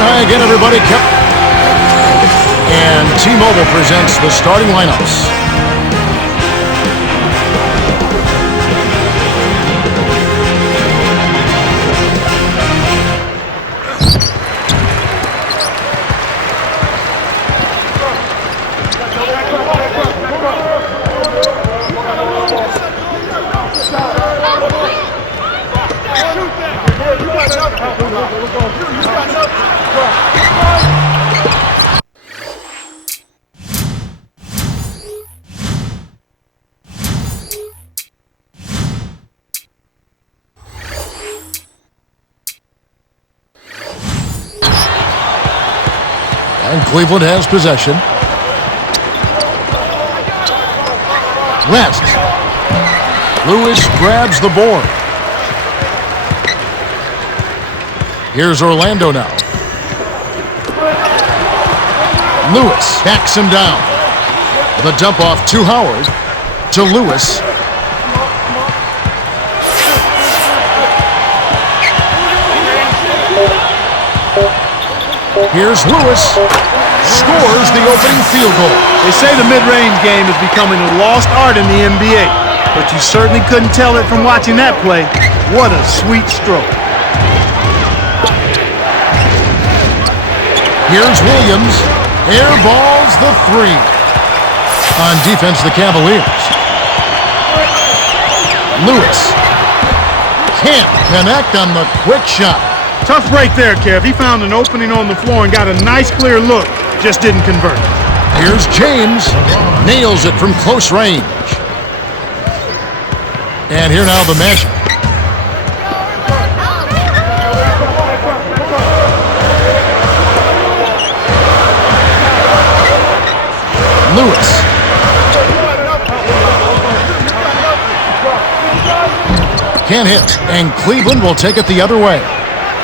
Hi again, everybody. And T-Mobile presents the starting lineups. And Cleveland has possession. West. Lewis grabs the board. Here's Orlando now. Lewis backs him down. The dump off to Howard. To Lewis. Here's Lewis. Scores the opening field goal. They say the mid-range game is becoming a lost art in the NBA, but you certainly couldn't tell it from watching that play. What a sweet stroke. Here's Williams. Airballs the three. On defense, the Cavaliers. Lewis. Can't connect on the quick shot. Tough break there, Kev. He found an opening on the floor and got a nice clear look. Just didn't convert. Here's James. Nails it from close range. And here now the Magic. Lewis. Can't hit, and Cleveland will take it the other way.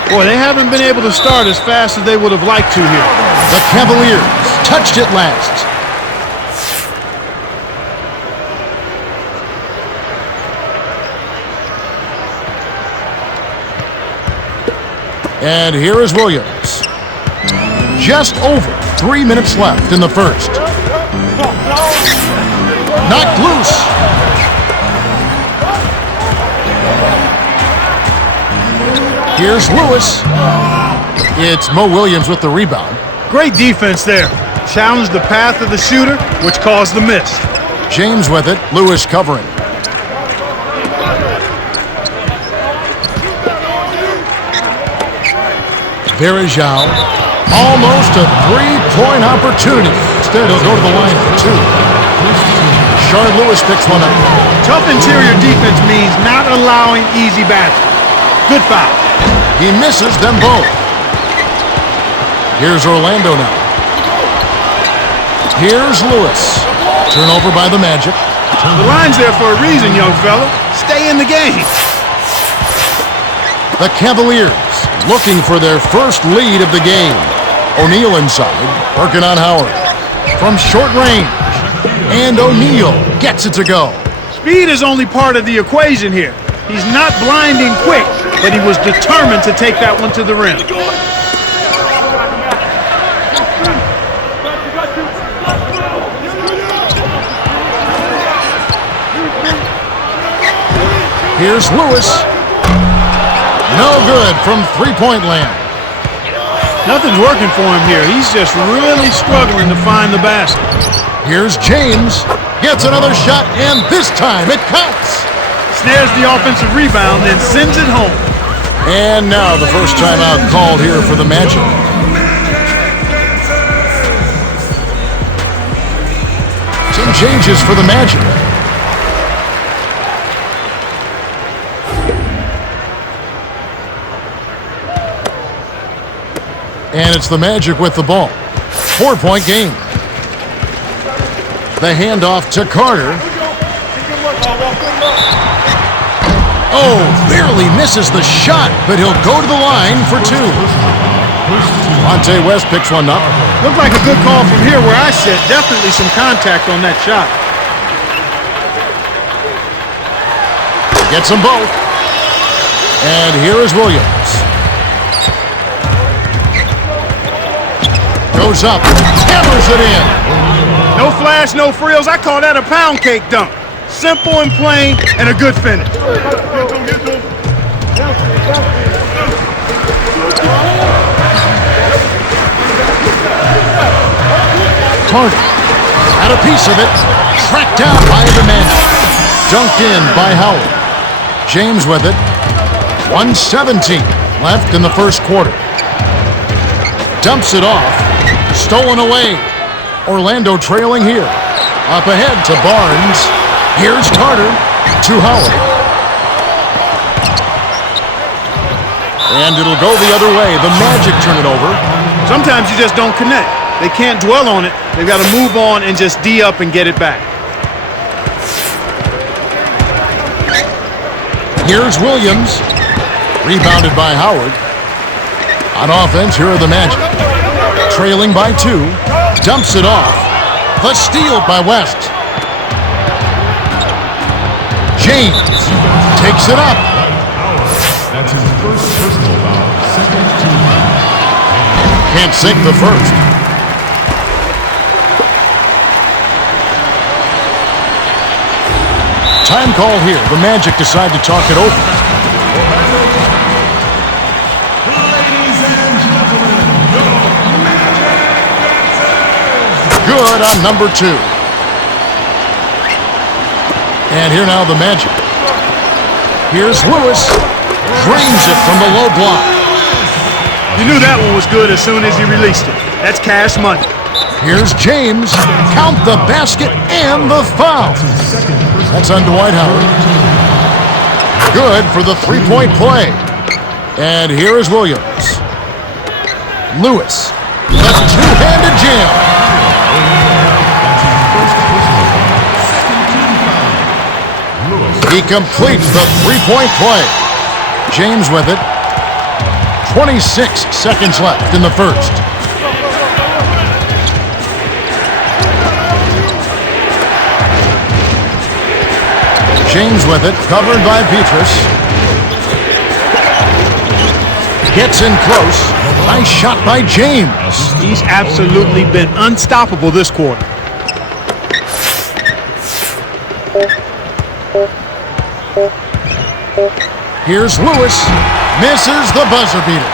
Boy, they haven't been able to start as fast as they would have liked to here. The Cavaliers touched it last. And here is Williams. Just over 3 minutes left in the first. Knocked loose. Here's Lewis. It's Mo Williams with the rebound. Great defense there. Challenged the path of the shooter, which caused the miss. James with it. Lewis covering. Verajao. Almost a three-point opportunity. Instead, he'll go to the line for two. Rashard Lewis picks one up. Tough interior defense means not allowing easy baskets. Good foul. He misses them both. Here's Orlando now. Here's Lewis. Turnover by the Magic. The line's there for a reason, young fella. Stay in the game. The Cavaliers looking for their first lead of the game. O'Neal inside, working on Howard. From short range. And O'Neal gets it to go. Speed is only part of the equation here. He's not blinding quick, but he was determined to take that one to the rim. Here's Lewis. No good from three-point land. Nothing's working for him here. He's just really struggling to find the basket. Here's James. Gets another shot, and this time it counts. Snares the offensive rebound, then sends it home. And now the first timeout called here for the Magic. Some changes for the Magic. And it's the Magic with the ball. 4-point game. The handoff to Carter. Oh, barely misses the shot, but he'll go to the line for two. Monte West picks one up. Looked like a good call from here where I sit. Definitely some contact on that shot. Gets them both. And here is Williams. Goes up, hammers it in. No flash, no frills. I call that a pound cake dunk. Simple and plain, and a good finish. Carter had a piece of it. Tracked down by the man. Dunked in by Howard. James with it. 1:17 left in the first quarter. Dumps it off. Stolen away. Orlando trailing here. Up ahead to Barnes. Here's Carter to Howard. And it'll go the other way. The Magic turn it over. Sometimes you just don't connect. They can't dwell on it. They've got to move on and just D up and get it back. Here's Williams. Rebounded by Howard. On offense, here are the Magic. Trailing by 2. Dumps it off. The steal by West. James takes it up. That's his first personal foul. Second team foul. Can't sink the first. Time call here. The Magic decide to talk it over. Ladies and gentlemen, your Magic. Good on number 2. And here now the Magic. Here's Lewis. Drains it from the low block. You knew that one was good as soon as he released it. That's cash money. Here's James. Count the basket and the foul. That's on Dwight Howard. Good for the three-point play. And here is Williams. Lewis. The two-handed jam. He completes the three-point play. James with it. 26 seconds left in the first. James with it, covered by Petrus. Gets in close. Nice shot by James. He's absolutely been unstoppable this quarter. Here's Lewis. Misses the buzzer beater.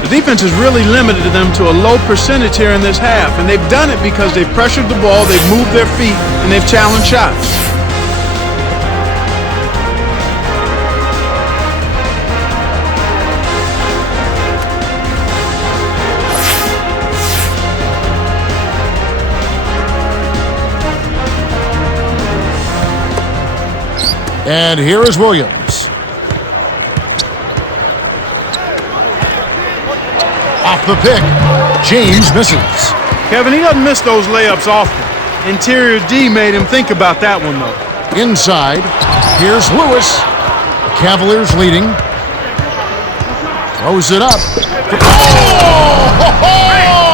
The defense has really limited them to a low percentage here in this half, and they've done it because they've pressured the ball, they've moved their feet, and they've challenged shots. And here is Williams. Off the pick. James misses. Kevin, he doesn't miss those layups often. Interior D made him think about that one, though. Inside. Here's Lewis. The Cavaliers leading. Throws it up. Oh!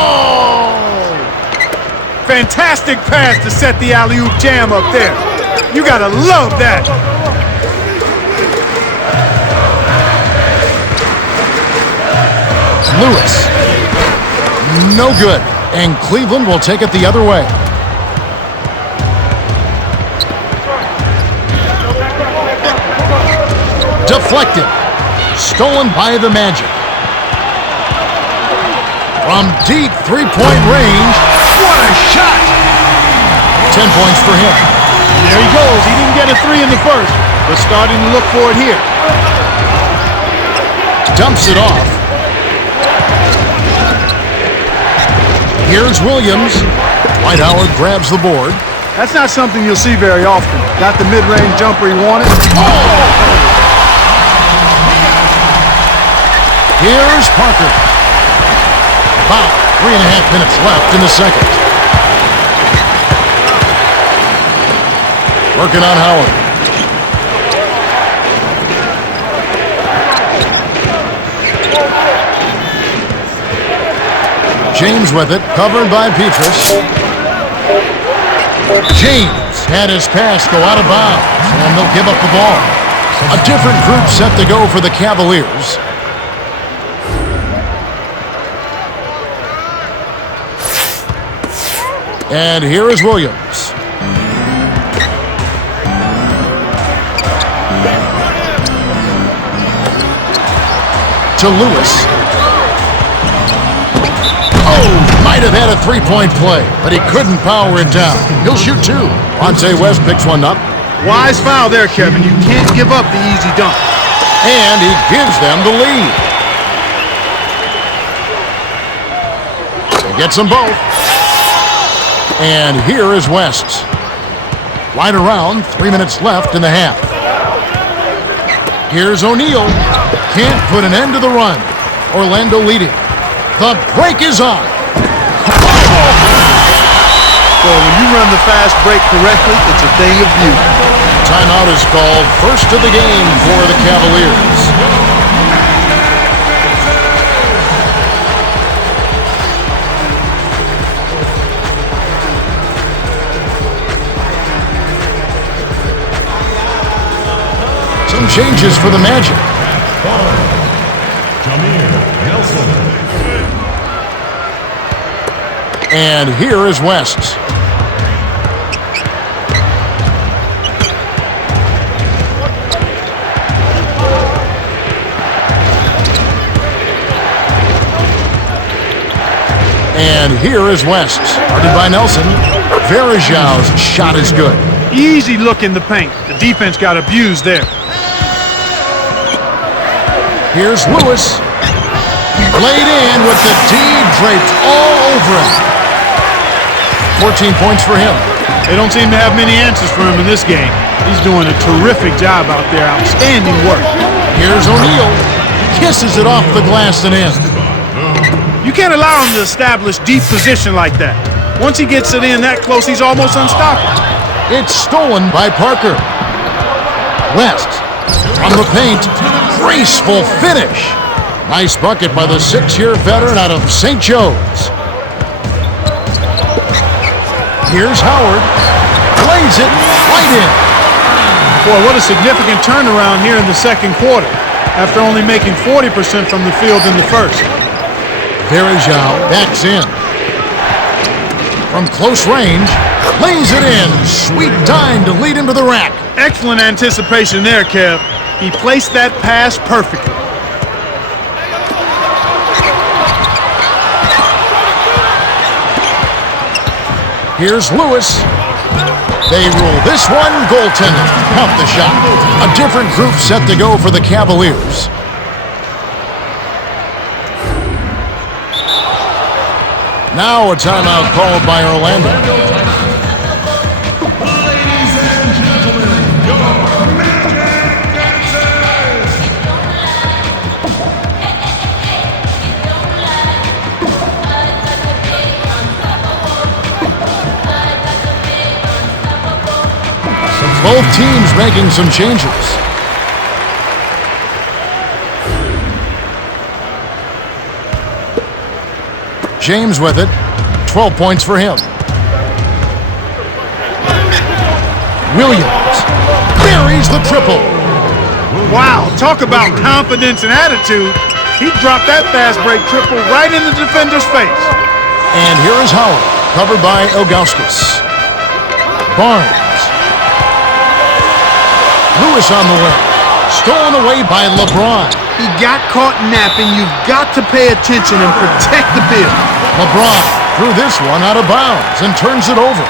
Fantastic pass to set the alley-oop jam up there. You gotta love that. Lewis. No good. And Cleveland will take it the other way. Deflected. Stolen by the Magic. From deep three-point range. What a shot! 10 points for him. There he goes. He didn't get a three in the first, but starting to look for it here. Dumps it off. Here's Williams. Dwight Howard grabs the board. That's not something you'll see very often. Got the mid-range jumper he wanted. Oh! Here's Parker. About 3.5 minutes left in the second. Working on Howard. James with it, covered by Petrus. James had his pass go out of bounds, and they'll give up the ball. A different group set to go for the Cavaliers. And here is Williams. To Lewis. Oh, might have had a three-point play, but he couldn't power it down. He'll shoot two. Vontae West picks one up. Wise foul there, Kevin. You can't give up the easy dunk. And he gives them the lead. He gets them both. And here is West. Right around, 3 minutes left in the half. Here's O'Neal. Can't put an end to the run. Orlando leading. The break is on. Well, when you run the fast break correctly, it's a thing of beauty. Timeout is called. First of the game for the Cavaliers. Some changes for the Magic. And here is West. And here is West. Guarded by Nelson. Varejão's shot is good. Easy look in the paint. The defense got abused there. Here's Lewis. Laid in with the D draped all over him. 14 points for him. They don't seem to have many answers for him in this game. He's doing a terrific job out there. Outstanding work. Here's O'Neal. Kisses it off the glass and in. You can't allow him to establish deep position like that. Once he gets it in that close, he's almost unstoppable. It's stolen by Parker. West from the paint. Graceful finish. Nice bucket by the 6-year veteran out of St. Joe's. Here's Howard. Lays it right in. Boy, what a significant turnaround here in the second quarter after only making 40% from the field in the first. Varejão backs in. From close range, lays it in. Sweet dime to lead him to the rack. Excellent anticipation there, Kev. He placed that pass perfectly. Here's Lewis. They rule this one goaltending. Count the shot. A different group set to go for the Cavaliers. Now a timeout called by Orlando. Ladies and gentlemen, your Magic Both teams making some changes. James with it. 12 points for him. Williams buries the triple. Wow, talk about confidence and attitude. He dropped that fast break triple right in the defender's face. And here is Howard, covered by Ilgauskas. Barnes. Lewis on the way. Stolen away by LeBron. He got caught napping. You've got to pay attention and protect the bill. LeBron threw this one out of bounds and turns it over.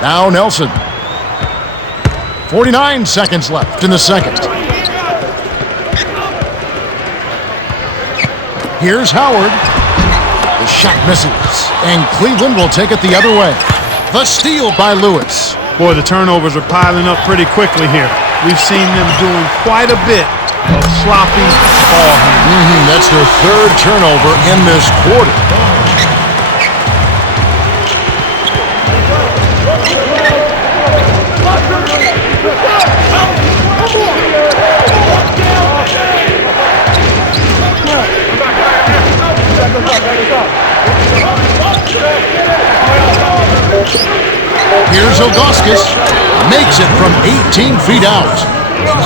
Now Nelson. 49 seconds left in the second. Here's Howard. The shot misses, and Cleveland will take it the other way. The steal by Lewis. Boy, the turnovers are piling up pretty quickly here. We've seen them doing quite a bit of sloppy ball handling. That's their third turnover in this quarter. Here's Ilgauskas. Makes it from 18 feet out.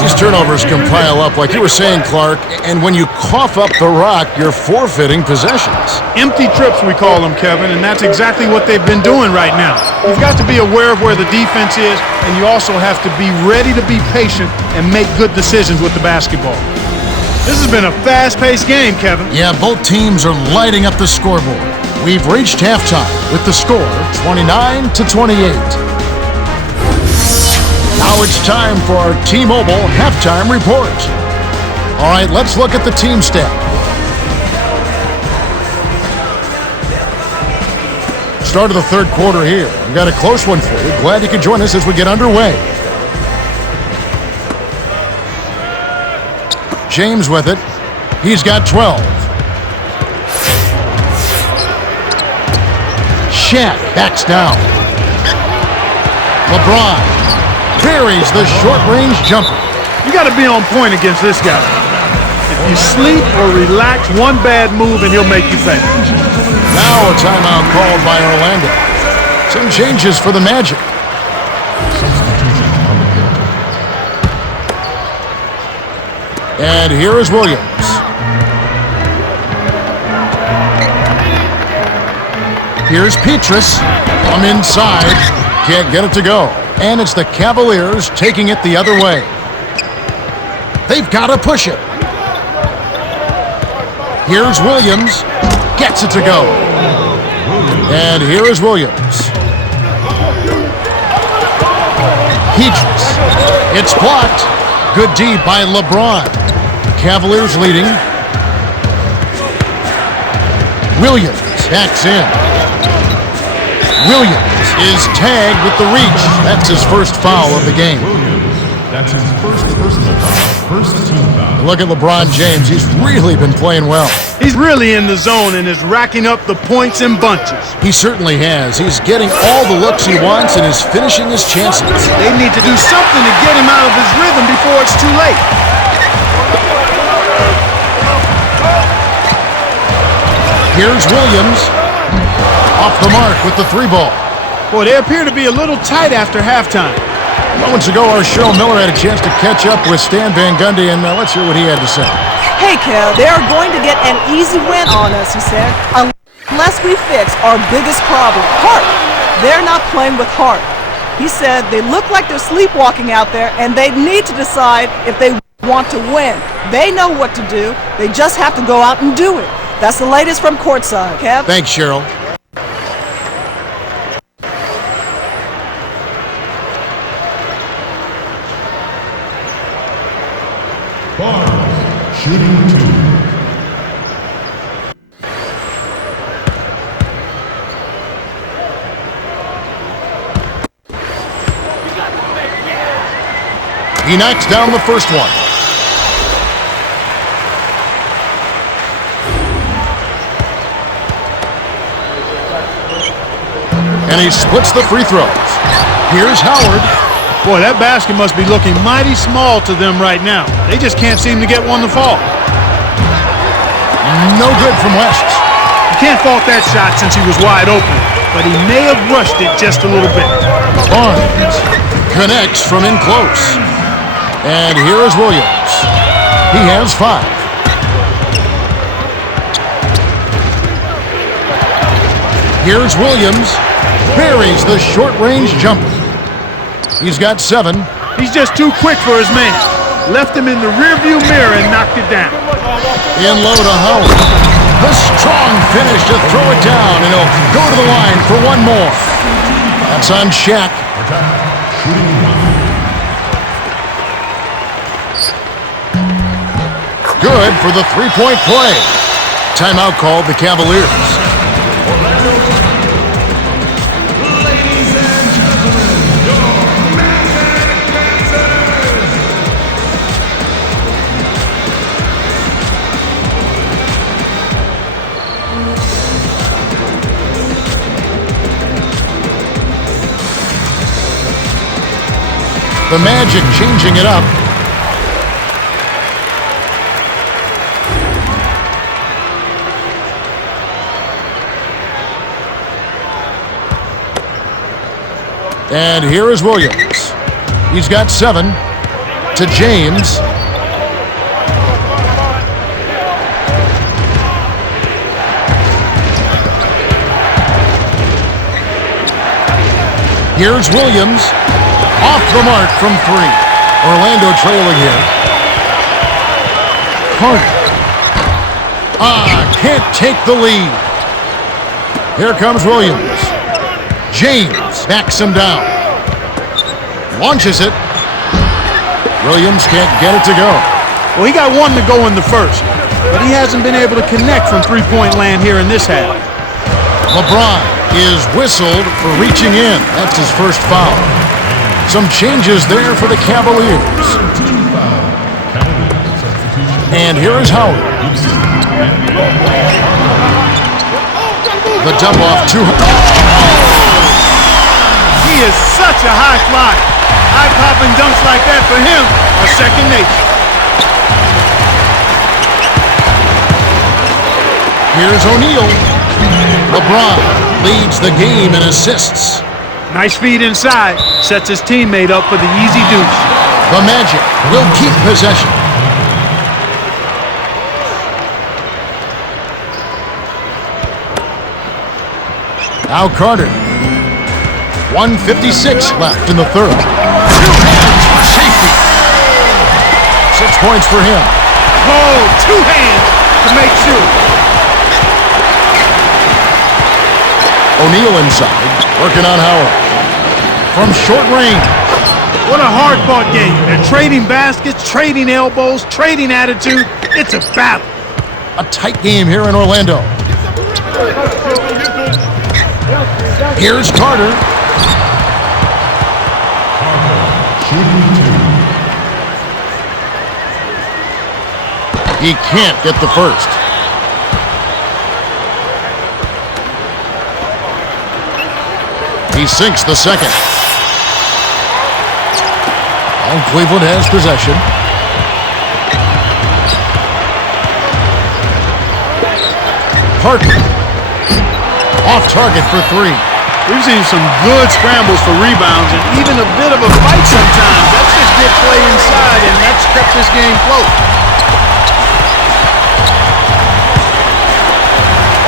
These turnovers can pile up, like you were saying, Clark, and when you cough up the rock, you're forfeiting possessions. Empty trips, we call them, Kevin, and that's exactly what they've been doing right now. You've got to be aware of where the defense is, and you also have to be ready to be patient and make good decisions with the basketball. This has been a fast-paced game, Kevin. Yeah, both teams are lighting up the scoreboard. We've reached halftime with the score 29-28. Now it's time for our T-Mobile halftime report. All right, let's look at the team stat. Start of the third quarter here. We've got a close one for you. Glad you could join us as we get underway. James with it. He's got 12. Shaq backs down. LeBron buries the short-range jumper. You got to be on point against this guy. If you sleep or relax, one bad move and he'll make you pay. Now a timeout called by Orlando. Some changes for the Magic. And here is Williams. Here's Petrus from inside. Can't get it to go. And it's the Cavaliers taking it the other way. They've got to push it. Here's Williams. Gets it to go. And here is Williams. Petrus. It's blocked. Good D by LeBron. Cavaliers leading. Williams backs in. Williams is tagged with the reach. That's his first foul of the game. That's his first personal foul. First team foul. Look at LeBron James. He's really been playing well. He's really in the zone and is racking up the points in bunches. He certainly has. He's getting all the looks he wants and is finishing his chances. They need to do something to get him out of his rhythm before it's too late. Here's Williams. Off the mark with the three ball. Boy, they appear to be a little tight after halftime. Moments ago, our Cheryl Miller had a chance to catch up with Stan Van Gundy, and let's hear what he had to say. Hey, Kel, they are going to get an easy win on us, he said, unless we fix our biggest problem, heart. They're not playing with heart. He said they look like they're sleepwalking out there, and they need to decide if they want to win. They know what to do. They just have to go out and do it. That's the latest from courtside, Kev. Thanks, Cheryl. Barnes, shooting 2. He knocks down the first one. And he splits the free throws. Here's Howard. Boy, that basket must be looking mighty small to them right now. They just can't seem to get one to fall. No good from West. You can't fault that shot since he was wide open, but he may have rushed it just a little bit. Barnes connects from in close. And here is Williams. He has 5. Here's Williams. Buries the short-range jumper. He's got 7. He's just too quick for his man. Left him in the rearview mirror and knocked it down. In low to Howard. The strong finish to throw it down, and he'll go to the line for one more. That's on Shaq. Good for the three-point play. Timeout called the Cavaliers. The Magic changing it up. And here is Williams. He's got 7. to James. Here's Williams. Off the mark from 3. Orlando trailing here. Carter. Can't take the lead. Here comes Williams. James backs him down. Launches it. Williams can't get it to go. Well, he got one to go in the first, but he hasn't been able to connect from three-point land here in this half. LeBron is whistled for reaching in. That's his first foul. Some changes there for the Cavaliers. And here is Howard. The dump off to... He is such a high flyer. Eye-popping dunks like that for him are second nature. Here's O'Neal. LeBron leads the game in assists. Nice feed inside. Sets his teammate up for the easy deuce. The Magic will keep possession. Now Carter. 1:56 left in the third. 2 hands for safety. 6 points for him. Oh, 2 hands to make sure. O'Neal inside, working on Howard. From short range. What a hard-fought game. They're trading baskets, trading elbows, trading attitude. It's a battle. A tight game here in Orlando. Here's Carter. He can't get the first. He sinks the second. And Cleveland has possession. Parker. Off target for 3. We've seen some good scrambles for rebounds and even a bit of a fight sometimes. That's just good play inside, and that's kept this game close.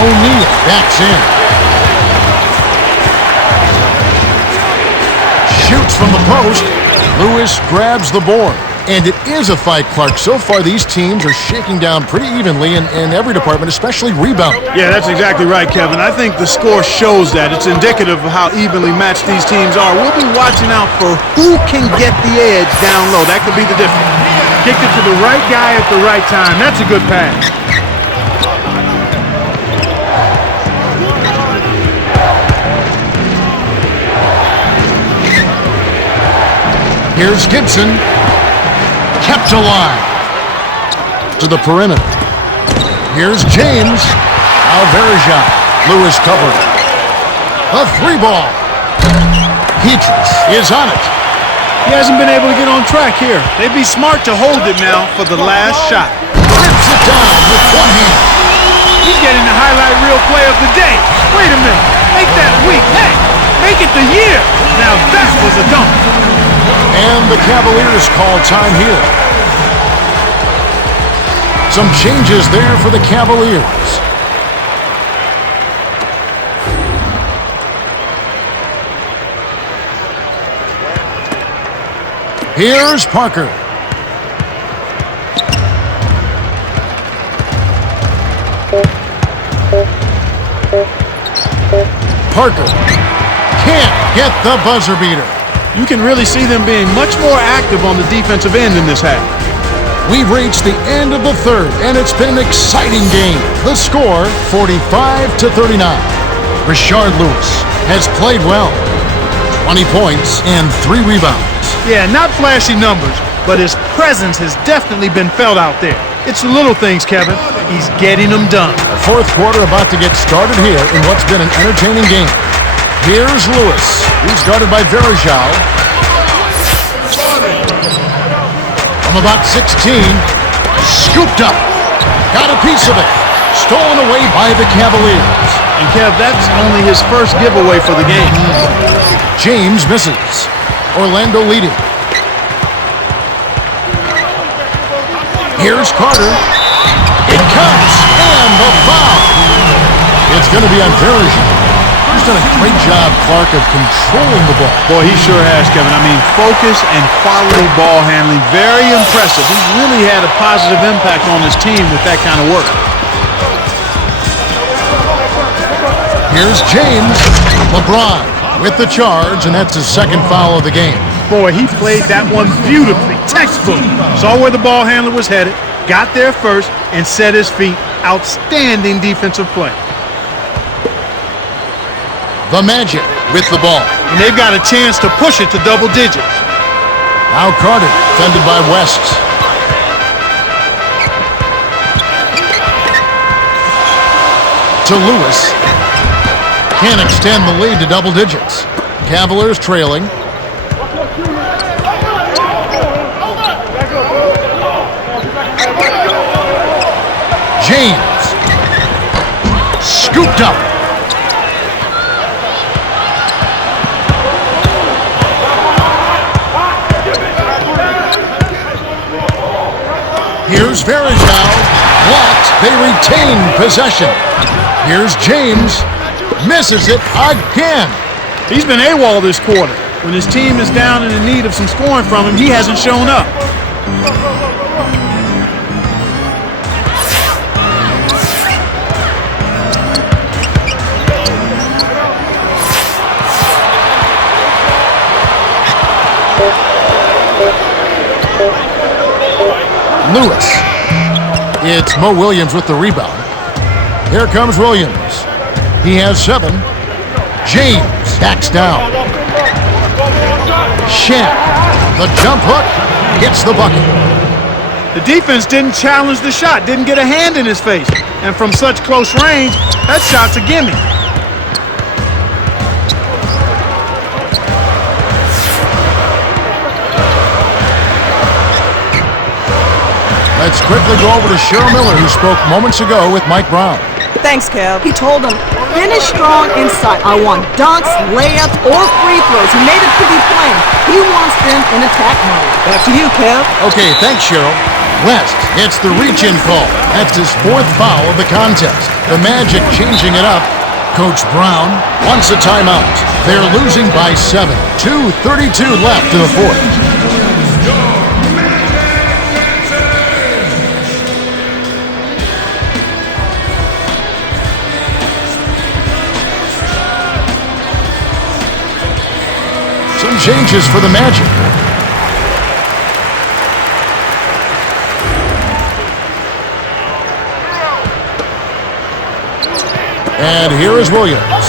O'Neal backs in. Shoots from the post. Lewis grabs the board. And it is a fight, Clark. So far, these teams are shaking down pretty evenly in every department, especially rebounding. Yeah, that's exactly right, Kevin. I think the score shows that. It's indicative of how evenly matched these teams are. We'll be watching out for who can get the edge down low. That could be the difference. Kicked it to the right guy at the right time. That's a good pass. Here's Gibson. Kept alive. To the perimeter. Here's James. Now Rashard. Lewis covered. A 3-ball. Petrus is on it. He hasn't been able to get on track here. They'd be smart to hold it now for the last shot. Rips it down with 1 hand. He's getting the highlight reel play of the day. Wait a minute. Make that week. Hey, make it the year. Now that was a dunk. And the Cavaliers call time here. Some changes there for the Cavaliers. Here's Parker. Parker can't get the buzzer beater. You can really see them being much more active on the defensive end in this half. We've reached the end of the third, and it's been an exciting game. The score, 45-39. Rashard Lewis has played well. 20 points and 3 rebounds. Yeah, not flashy numbers, but his presence has definitely been felt out there. It's the little things, Kevin. He's getting them done. The fourth quarter about to get started here in what's been an entertaining game. Here's Lewis. He's guarded by Rashard. From about 16, scooped up. Got a piece of it. Stolen away by the Cavaliers. And Kev, that's only his first giveaway for the game. James misses. Orlando leading. Here's Carter. It comes, and the foul. It's going to be on Rashard. He's done a great job, Clark, of controlling the ball. Boy, he sure has, Kevin. I mean, focus and quality ball handling, very impressive. He's really had a positive impact on his team with that kind of work. Here's James. LeBron with the charge, and that's his second foul of the game. Boy, he played that one beautifully. Textbook. Saw where the ball handler was headed, got there first, and set his feet. Outstanding defensive play. The Magic with the ball. And they've got a chance to push it to double digits. Now Carter, defended by West. To Lewis. Can't extend the lead to double digits. Cavaliers trailing. James. Scooped up. Here's Rashard. Blocked. They retain possession. Here's James. Misses it again. He's been AWOL this quarter. When his team is down and in need of some scoring from him, he hasn't shown up. Lewis. It's Mo Williams with the rebound. Here comes Williams. He has 7. James backs down. Shamp. The jump hook gets the bucket. The defense didn't challenge the shot, didn't get a hand in his face. And from such close range, that shot's a gimme. Let's quickly go over to Cheryl Miller, who spoke moments ago with Mike Brown. Thanks, Kev. He told them, finish strong inside. I want dunks, layups, or free throws. He made it pretty plain. He wants them in attack mode. Back to you, Kev. Okay, thanks, Cheryl. West gets the reach-in call. That's his 4th foul of the contest. The Magic changing it up. Coach Brown wants a timeout. They're losing by 7. 2:32 left in the 4th. Some changes for the Magic. And here is Williams.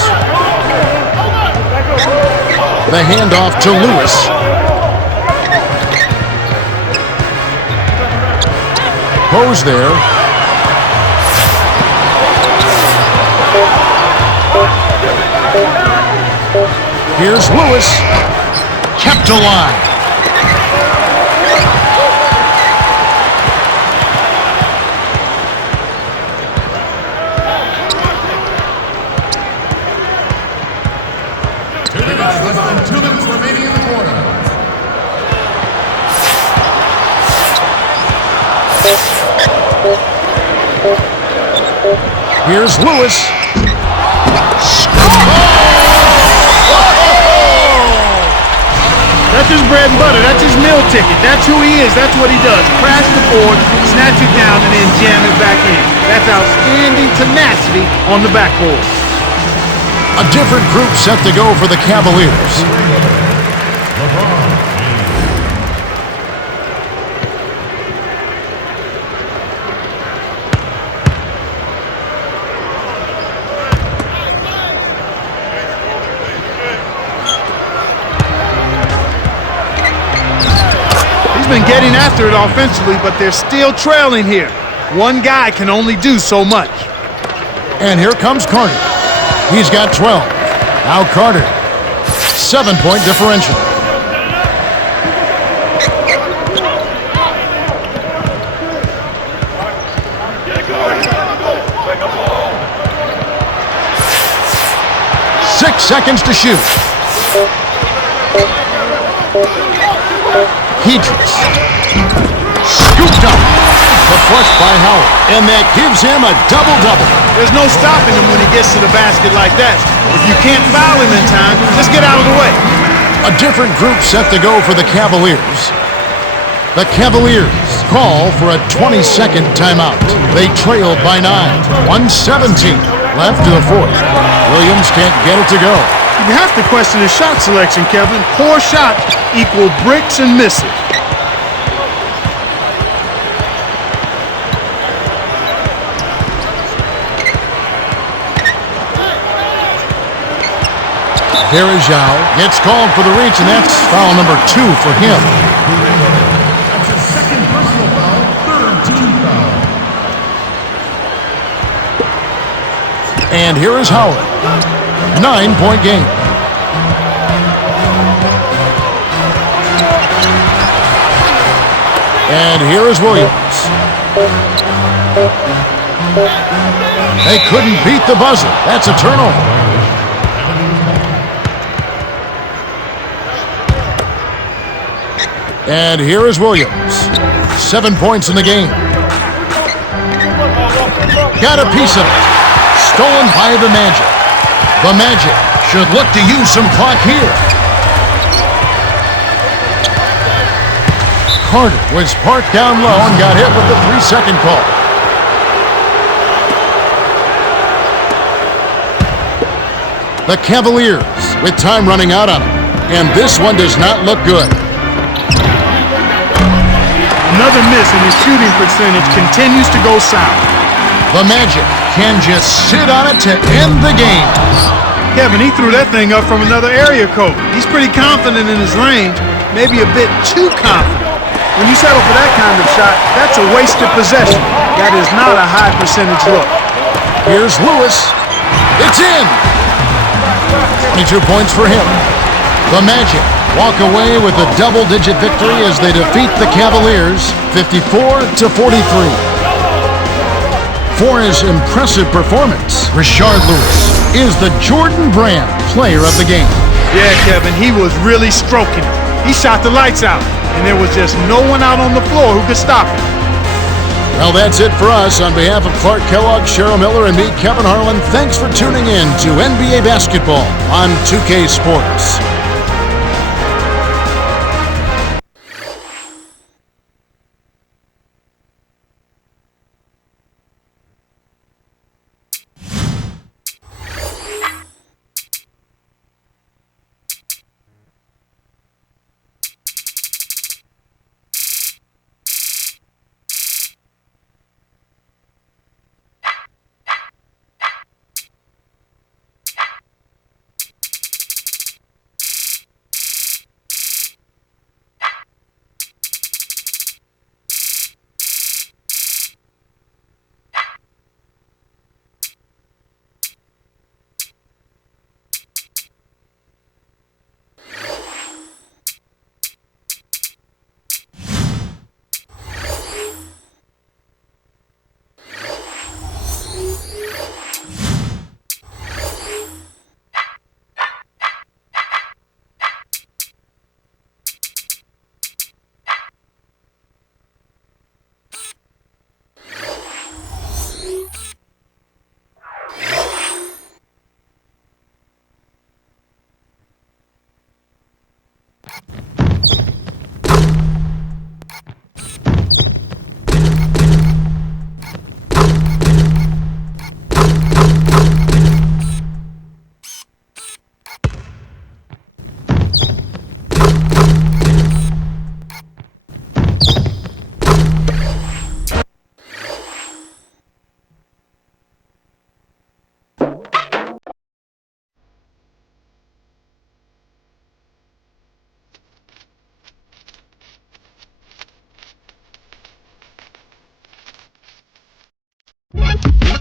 The handoff to Lewis. Pose there. Here's Lewis. Kept alive. Less than 2 minutes remaining in the quarter. Here's Lewis. That's his bread and butter. That's his meal ticket. That's who he is. That's what he does. Crash the board, snatch it down, and then jam it back in. That's outstanding tenacity on the backboard. A different group set to go for the Cavaliers. Been getting after it offensively, but they're still trailing here. One guy can only do so much. And here comes Carter. He's got 12. Now Carter. 7-point differential. Six seconds to shoot. Hedges. Scooped up. flush by Howard, and that gives him a double-double. There's no stopping him when he gets to the basket like that. If you can't foul him in time, just get out of the way. A different group set to go for the Cavaliers. The Cavaliers call for a 20-second timeout. They trailed by 9. 1:17 left in the fourth. Williams can't get it to go. You have to question his shot selection, Kevin. Poor shots equal bricks and misses. Here is Zhao. Gets called for the reach, and that's foul number 2 for him. That's his second personal foul, third team foul. And here is Howard. 9-point game. And here is Williams. They couldn't beat the buzzer. That's a turnover. And here is Williams. 7 points in the game. Got a piece of it. Stolen by the Magic. The Magic should look to use some clock here. Carter was parked down low and got hit with the 3-second call. The Cavaliers with time running out on them. And this one does not look good. Another miss, and his shooting percentage continues to go south. The Magic can just sit on it to end the game. Kevin, he threw that thing up from another area code. He's pretty confident in his range, maybe a bit too confident. When you settle for that kind of shot, that's a wasted possession. That is not a high percentage look. Here's Lewis. It's in. 22 points for him. The Magic walk away with a double-digit victory as they defeat the Cavaliers 54-43. For his impressive performance, Rashard Lewis is the Jordan Brand player of the game. Yeah, Kevin, he was really stroking it. He shot the lights out, and there was just no one out on the floor who could stop him. Well, that's it for us. On behalf of Clark Kellogg, Cheryl Miller, and me, Kevin Harlan, thanks for tuning in to NBA Basketball on 2K Sports.